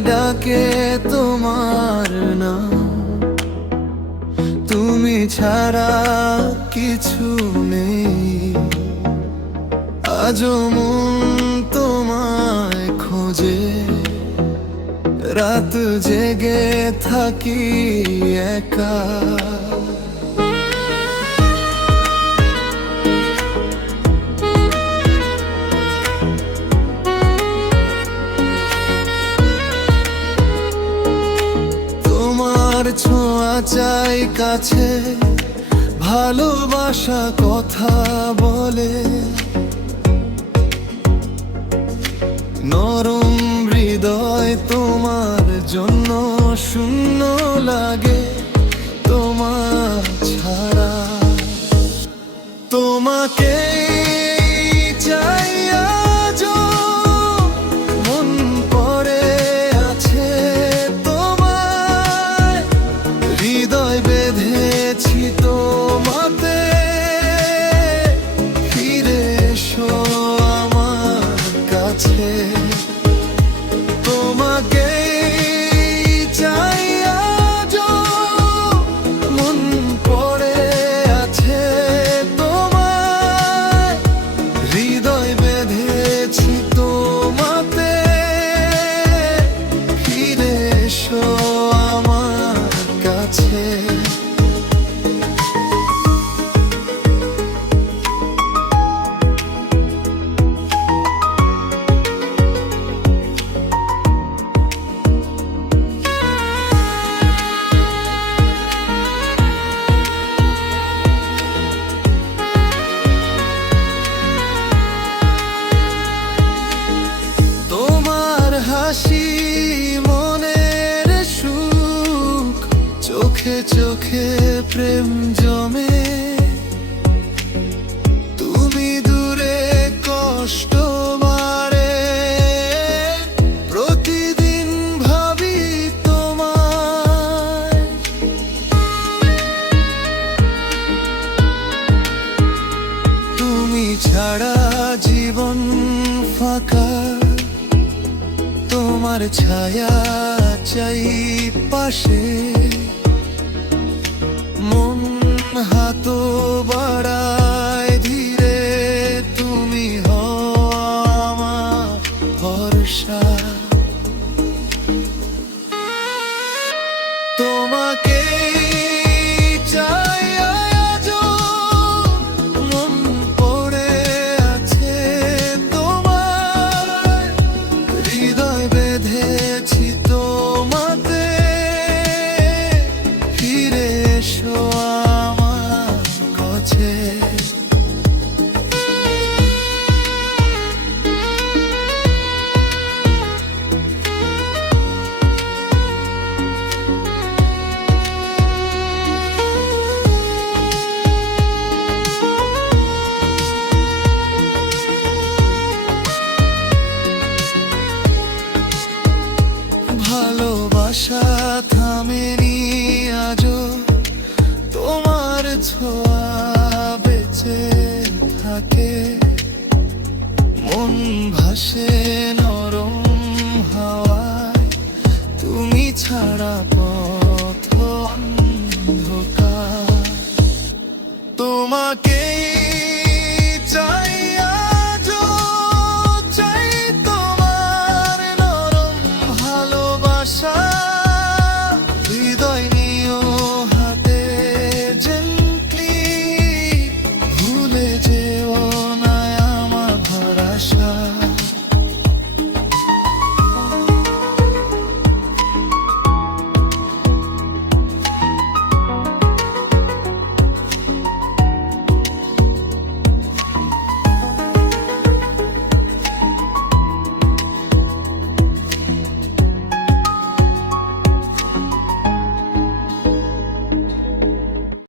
ডাকে তোমার নাম। তুমি ছাড়া কিছু নেই। আজও মন তোমায় খোঁজে। রাত জেগে থাকি একা। চাই কাছে ভালোবাসা কথা বলে। নরম হৃদয় তোমার জন্য শূন্য লাগে তোমার ছাড়া। তোমাকে হাসি মনের সুখ, চোখে চোখে প্রেম জমে। তুমি দূরে কষ্ট প্রতিদিন ভাবি তোমায়। তুমি ছাড়া জীবন ফাঁকা তোমার ছায়া চাই পাশে। ভালোবাসা থামেনি আজও। তোমার ছোয়া বেঁচে থাকে। মন ভাসে